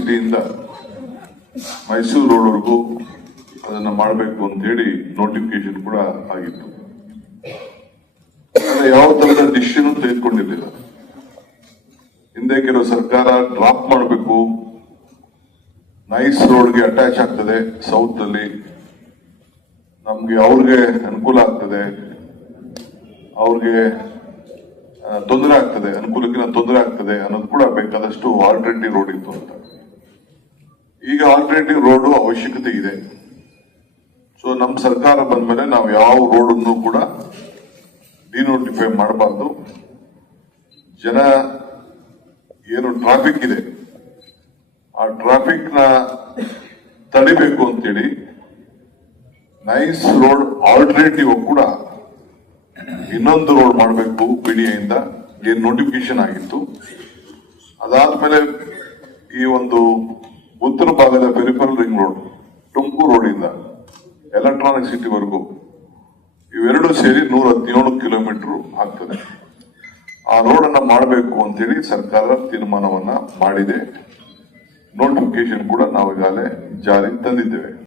ಸಿಟಿಯಿಂದ ಮೈಸೂರು ರೋಡ್ವರೆಗೂ ಅದನ್ನು ಮಾಡಬೇಕು ಅಂತ ಹೇಳಿ ನೋಟಿಫಿಕೇಶನ್ ಕೂಡ ಆಗಿತ್ತು. ಯಾವ ತರದ ಡಿಸಿಷನ್ ತೆಗೆದುಕೊಂಡಿರಲಿಲ್ಲ ಹಿಂದೆ ಕೆಲವು ಸರ್ಕಾರ ಡ್ರಾಪ್ ಮಾಡಬೇಕು. ನೈಸ್ ರೋಡ್ಗೆ ಅಟ್ಯಾಚ್ ಆಗ್ತದೆ ಸೌತ್ ಅಲ್ಲಿ. ನಮ್ಗೆ ಅವ್ರಿಗೆ ಅನುಕೂಲ ಆಗ್ತದೆ. ಅವ್ರಿಗೆ ತೊಂದರೆ ಆಗ್ತದೆ. ಅನುಕೂಲಕ್ಕಿಂತ ತೊಂದರೆ ಆಗ್ತದೆ ಅನ್ನೋದು ಕೂಡ ಬೇಕಾದಷ್ಟು ಆಲ್ಟರ್ನೇಟಿವ್ ರೋಡ್ ಇತ್ತು ಅಂತ. ಈಗ ಆಲ್ಟರ್ನೇಟಿವ್ ರೋಡ್ ಅವಶ್ಯಕತೆ ಇದೆ. ಸೊ ನಮ್ಮ ಸರ್ಕಾರ ಬಂದ ಮೇಲೆ ನಾವು ಯಾವ ರೋಡ್ ಅನ್ನು ಕೂಡ ಡಿನೋಟಿಫೈ ಮಾಡಬಾರ್ದು. ಜನ ಏನು ಟ್ರಾಫಿಕ್ ಇದೆ. ಆ ಟ್ರಾಫಿಕ್ನ ತಡಿಬೇಕು ಅಂತೇಳಿ ನೈಸ್ ರೋಡ್ ಆಲ್ಟರ್ನೇಟಿವ್ ಕೂಡ ಇನ್ನೊಂದು ರೋಡ್ ಮಾಡಬೇಕು ಬಿಡಿಯಿಂದ. ಏನು ನೋಟಿಫಿಕೇಶನ್ ಆಗಿತ್ತು. ಅದಾದ್ಮೇಲೆ ಈ ಒಂದು ಉತ್ತರ ಭಾಗದ ಪೆರಿಫರಲ್ ರಿಂಗ್ ರೋಡ್ ತುಮಕೂರು ರೋಡಿಂದ ಎಲೆಕ್ಟ್ರಾನಿಕ್ ಸಿಟಿವರೆಗೂ ಇವೆರಡೂ ಸೇರಿ ನೂರ ಹದಿನೇಳು ಕಿಲೋಮೀಟರ್ ಆಗ್ತದೆ. ಆ ರೋಡ್ ಅನ್ನ ಮಾಡಬೇಕು ಅಂತೇಳಿ ಸರ್ಕಾರ ತೀರ್ಮಾನವನ್ನ ಮಾಡಿದೆ. ನೋಟಿಫಿಕೇಶನ್ ಕೂಡ ನಾವು ಈಗಾಗಲೇ ಜಾರಿ ತಂದಿದ್ದೇವೆ.